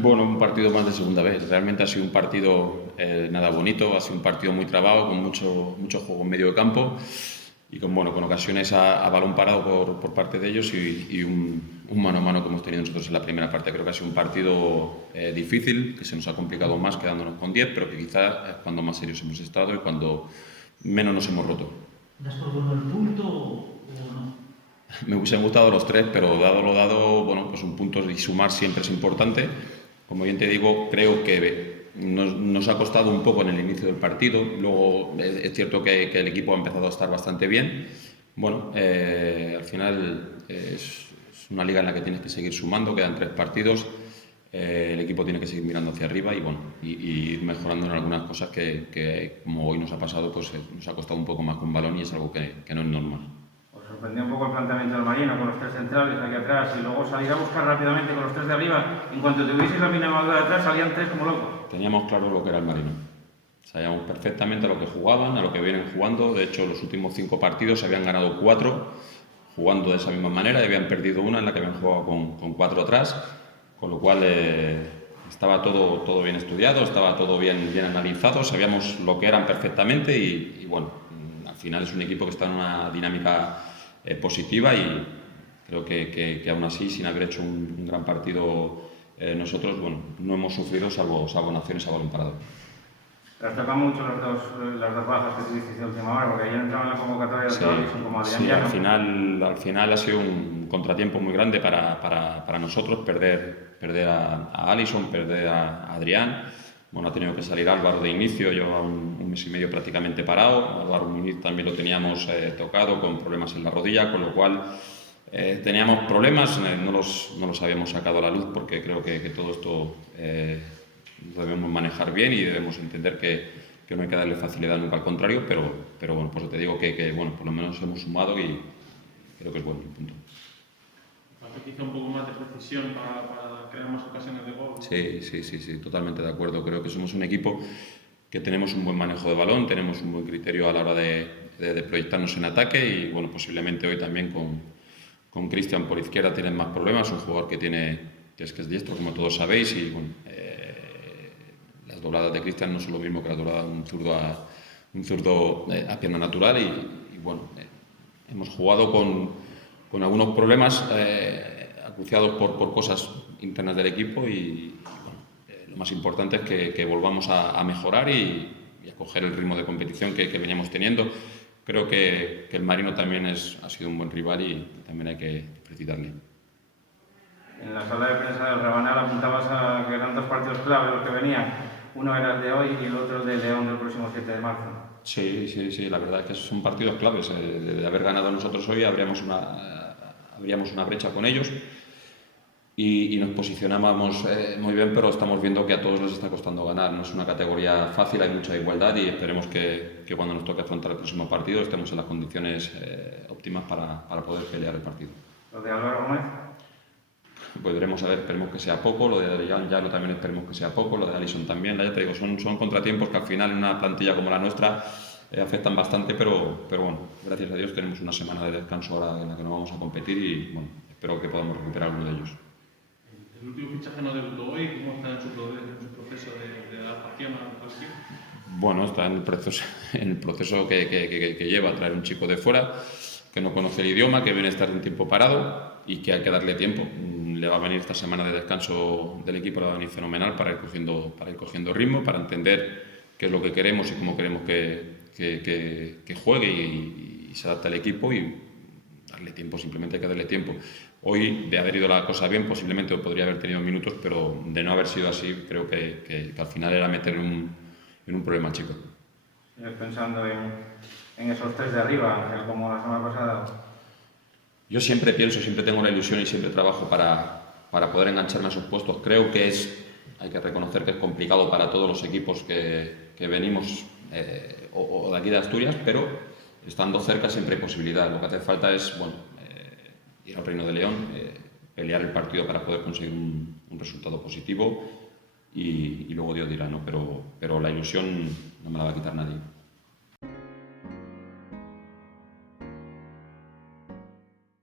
Bueno, un partido más de segunda vez. Realmente ha sido un partido nada bonito, ha sido un partido muy trabado, con mucho juego en medio de campo y con ocasiones a balón parado por parte de ellos y un mano a mano que hemos tenido nosotros en la primera parte. Creo que ha sido un partido difícil, que se nos ha complicado más quedándonos con 10, pero que quizá es cuando más serios hemos estado y cuando menos nos hemos roto. ¿Das por bueno el punto o no? Me hubiesen gustado los tres, pero dado lo dado, bueno, pues un punto y sumar siempre es importante. Como bien te digo, creo que nos ha costado un poco en el inicio del partido. Luego es cierto que el equipo ha empezado a estar bastante bien. Bueno, al final es una liga en la que tienes que seguir sumando, quedan 3 partidos. El equipo tiene que seguir mirando hacia arriba y bueno, y ir mejorando en algunas cosas que como hoy nos ha pasado, pues nos ha costado un poco más con balón y es algo que no es normal. Os sorprendió un poco el planteamiento del Marino con los 3 centrales aquí atrás y luego salir a buscar rápidamente con los 3 de arriba. En cuanto tuvieseis la mina de atrás salían 3 como locos. Teníamos claro lo que era el Marino. Sabíamos perfectamente a lo que jugaban, a lo que vienen jugando. De hecho, los últimos 5 partidos se habían ganado 4 jugando de esa misma manera y habían perdido una en la que habían jugado con 4 atrás. Con lo cual estaba todo bien estudiado, estaba todo bien analizado, sabíamos lo que eran perfectamente y bueno, al final es un equipo que está en una dinámica positiva y creo que aún así, sin haber hecho un gran partido nosotros, bueno, no hemos sufrido salvo naciones a balón parado. Las tocan mucho las dos bajas que tuvisteis de última hora, porque ayer entraban en la convocatoria de Alison como Adrián sí, Llano. al final ha sido un contratiempo muy grande para nosotros perder a Alison, perder a Adrián. Bueno, ha tenido que salir Álvaro de inicio, llevaba un mes y medio prácticamente parado. Álvaro Muñiz también lo teníamos tocado con problemas en la rodilla, con lo cual teníamos problemas, no los habíamos sacado a la luz porque creo que todo esto lo debemos manejar bien y debemos entender que no hay que darle facilidad nunca, al contrario, pero bueno, pues te digo que bueno, por lo menos hemos sumado y creo que es bueno el punto. Falta quizá un poco más de precisión para crear más ocasiones de gol. Sí, totalmente de acuerdo. Creo que somos un equipo que tenemos un buen manejo de balón, tenemos un buen criterio a la hora de proyectarnos en ataque y bueno, posiblemente hoy también con Cristian por izquierda tienen más problemas, un jugador que es diestro, como todos sabéis, y bueno, las dobladas de Cristian no son lo mismo que las dobladas de un zurdo a pierna natural y bueno, hemos jugado con algunos problemas acuciados por cosas internas del equipo y bueno, lo más importante es que volvamos a mejorar y a coger el ritmo de competición que veníamos teniendo. Creo que el Marino también ha sido un buen rival y también hay que felicitarle. En la sala de prensa del Rabanal apuntabas a que eran 2 partidos clave los que venían. Uno era el de hoy y el otro el de León del próximo 7 de marzo. Sí, la verdad es que son partidos claves. De haber ganado nosotros hoy abríamos una brecha con ellos y nos posicionábamos muy bien, pero estamos viendo que a todos les está costando ganar. No es una categoría fácil, hay mucha igualdad y esperemos que cuando nos toque afrontar el próximo partido estemos en las condiciones óptimas para poder pelear el partido. ¿Lo de Álvaro Gómez? Pues veremos a ver, esperemos que sea poco, lo de Adrián Llano también esperemos que sea poco, lo de Alison también, ya te digo, son contratiempos que al final en una plantilla como la nuestra afectan bastante, pero bueno, gracias a Dios tenemos una semana de descanso ahora en la que no vamos a competir y bueno, espero que podamos recuperar alguno de ellos. El último fichaje no debutó hoy, ¿cómo está en su proceso de adaptación al equipo? Bueno, está en el proceso que lleva a traer un chico de fuera, que no conoce el idioma, que viene a estar un tiempo parado y que hay que darle tiempo. Le va a venir esta semana de descanso del equipo, le va a venir fenomenal para ir cogiendo ritmo, para entender qué es lo que queremos y cómo queremos que juegue y se adapte al equipo y darle tiempo, simplemente hay que darle tiempo. Hoy, de haber ido la cosa bien, posiblemente podría haber tenido minutos, pero de no haber sido así, creo que al final era meter en un problema chico. Pensando en esos 3 de arriba, como la semana pasada. Yo siempre tengo la ilusión y siempre trabajo para poder engancharme a esos puestos. Creo que hay que reconocer que es complicado para todos los equipos que venimos o de aquí de Asturias, pero estando cerca siempre hay posibilidad. Lo que hace falta es ir al Reino de León, pelear el partido para poder conseguir un resultado positivo y luego Dios dirá, ¿no? Pero la ilusión no me la va a quitar nadie.